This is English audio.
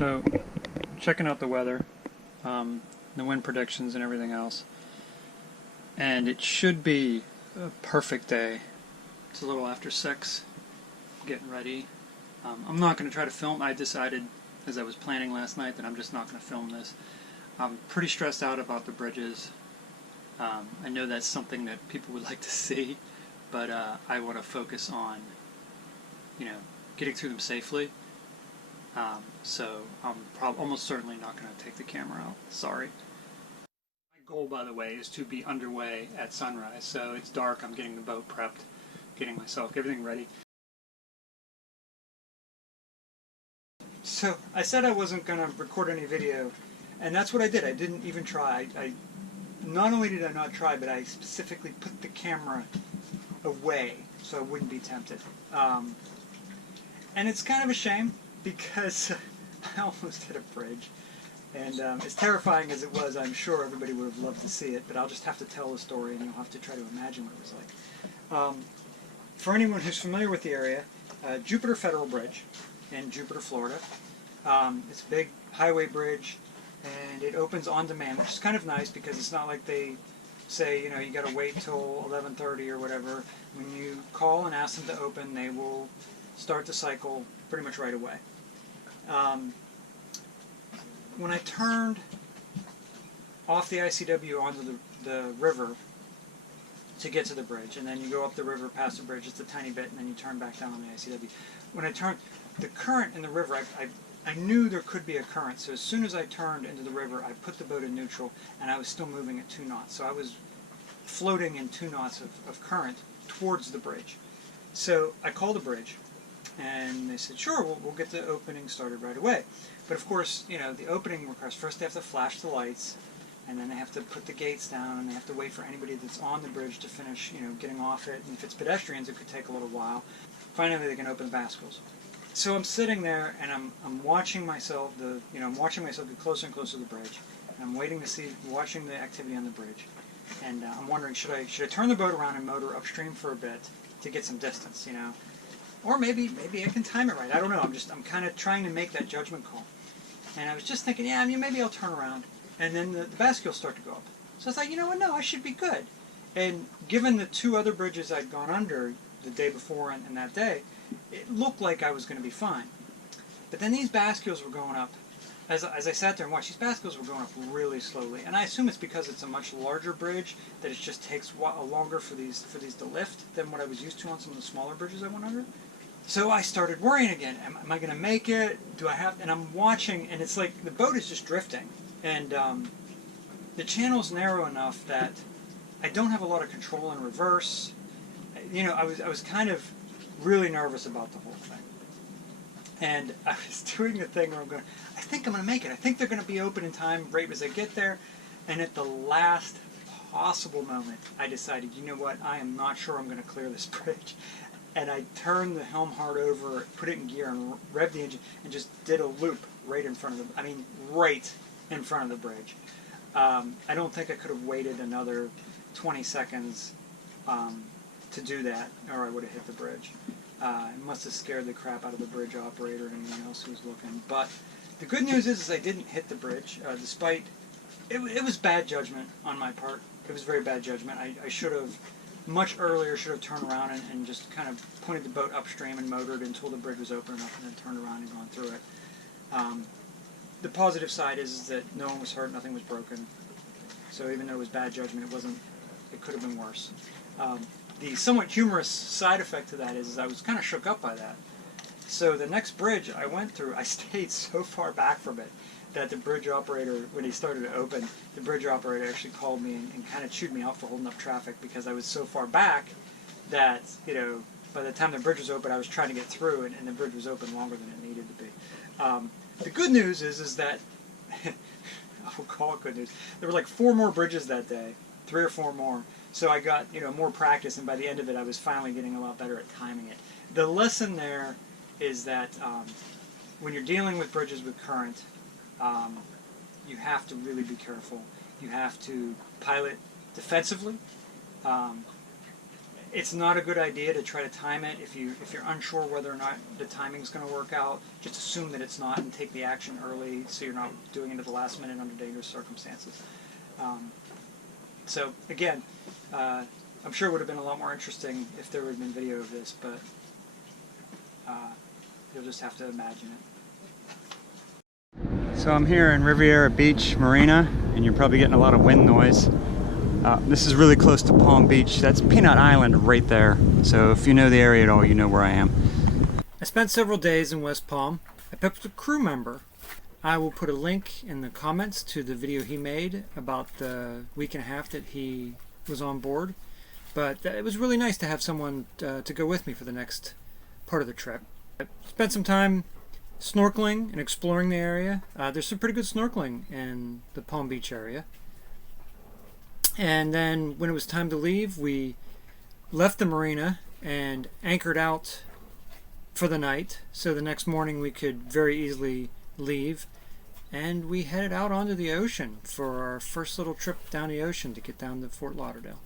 So, checking out the weather, the wind predictions and everything else, and it should be a perfect day. It's a little after 6, getting ready. I'm not going to try to film. I decided, as I was planning last night, that I'm just not going to film this. I'm pretty stressed out about the bridges. I know that's something that people would like to see, but I want to focus on, getting through them safely. So I'm almost certainly not going to take the camera out. Sorry. My goal, by the way, is to be underway at sunrise. So it's dark. I'm getting the boat prepped, getting everything ready. So I said I wasn't going to record any video, and that's what I did. I didn't even try. Not only did I not try, but I specifically put the camera away so I wouldn't be tempted. And it's kind of a shame, because I almost hit a bridge, and as terrifying as it was, I'm sure everybody would have loved to see it, but I'll just have to tell the story and you'll have to try to imagine what it was like. For anyone who's familiar with the area, Jupiter Federal Bridge in Jupiter, Florida. It's a big highway bridge, and it opens on demand, which is kind of nice because it's not like they say, you got to wait till 11:30 or whatever. When you call and ask them to open, they will start the cycle pretty much right away. When I turned off the ICW onto the river to get to the bridge, and then you go up the river past the bridge just a tiny bit, and then you turn back down on the ICW. When I turned, the current in the river, I knew there could be a current, so as soon as I turned into the river, I put the boat in neutral, and I was still moving at 2 knots. So I was floating in 2 knots of current towards the bridge. So I called the bridge, and they said, sure, we'll get the opening started right away. But of course, the opening requires, first they have to flash the lights, and then they have to put the gates down, and they have to wait for anybody that's on the bridge to finish, getting off it. And if it's pedestrians, it could take a little while. Finally, they can open the bascles. So I'm sitting there, and I'm watching myself. I'm watching myself get closer and closer to the bridge. And I'm watching the activity on the bridge, and I'm wondering, should I turn the boat around and motor upstream for a bit to get some distance, or maybe I can time it right. I don't know. I'm kind of trying to make that judgment call. And I was just thinking, maybe I'll turn around, and then the bascules start to go up. So I thought, no, I should be good. And given the 2 other bridges I'd gone under the day before and that day, it looked like I was going to be fine. But then these bascules were going up. As I sat there and watched, these bascules were going up really slowly. And I assume it's because it's a much larger bridge that it just takes longer for these to lift than what I was used to on some of the smaller bridges I went under. So I started worrying again. Am I going to make it? Do I have? And I'm watching, and it's like the boat is just drifting, and the channel's narrow enough that I don't have a lot of control in reverse. I was kind of really nervous about the whole thing, and I was doing the thing where I think I'm going to make it. I think they're going to be open in time right as I get there, and at the last possible moment, I decided, you know what? I am not sure I'm going to clear this bridge. And I turned the helm hard over, put it in gear, and revved the engine, and just did a loop right in front of right in front of the bridge. I don't think I could have waited another 20 seconds to do that, or I would have hit the bridge. It must have scared the crap out of the bridge operator and anyone else who was looking. But the good news is I didn't hit the bridge, despite it was bad judgment on my part. It was very bad judgment. I should have much earlier turned around and just kind of pointed the boat upstream and motored until the bridge was open enough, and then turned around and gone through it. The positive side is that no one was hurt, nothing was broken. So even though it was bad judgment, it could have been worse. The somewhat humorous side effect to that is I was kind of shook up by that. So the next bridge I went through, I stayed so far back from it that the bridge operator, when he started to open, the bridge operator actually called me and kind of chewed me out for holding up traffic, because I was so far back that, by the time the bridge was open, I was trying to get through, and the bridge was open longer than it needed to be. The good news is that, I'll call it good news, there were like 4 more bridges that day, 3 or 4 more, so I got, more practice, and by the end of it, I was finally getting a lot better at timing it. The lesson there is that when you're dealing with bridges with current, you have to really be careful. You have to pilot defensively. It's not a good idea to try to time it. If you're unsure whether or not the timing's going to work out, just assume that it's not and take the action early, so you're not doing it at the last minute under dangerous circumstances. So again, I'm sure it would have been a lot more interesting if there would have been video of this, but you'll just have to imagine it. So I'm here in Riviera Beach Marina, and you're probably getting a lot of wind noise. This is really close to Palm Beach. That's Peanut Island right there. So if you know the area at all, you know where I am. I spent several days in West Palm. I picked up a crew member. I will put a link in the comments to the video he made about the week and a half that he was on board. But it was really nice to have someone to go with me for the next part of the trip. I spent some time snorkeling and exploring the area. There's some pretty good snorkeling in the Palm Beach area. And then when it was time to leave, we left the marina and anchored out for the night, so the next morning we could very easily leave. And we headed out onto the ocean for our first little trip down the ocean to get down to Fort Lauderdale.